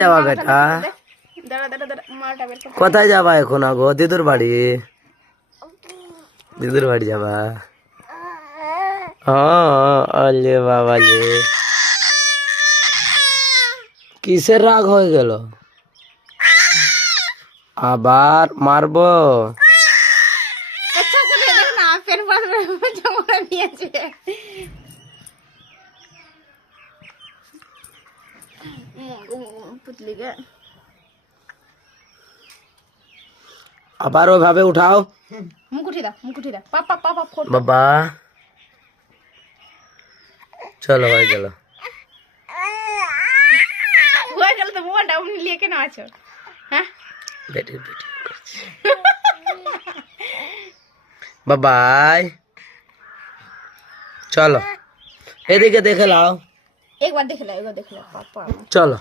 যাবা বেটা? কোথায় যাবা এখন? আগো দিদুর বাড়ি? দিদুর বাড়ি যাবা? আলে বাবা লে, কিসের রাগ হয়ে গেল? আবার মারবো? আবার ওইভাবে উঠাও। বাবা চলো হয়ে গেল। তো মোবাইলটা উনি নিয়ে কেন আছো? হ্যাঁ বাবাই চলো এদিকে দেখে লাও। একবার দেখে লাও, পাপা। চলো।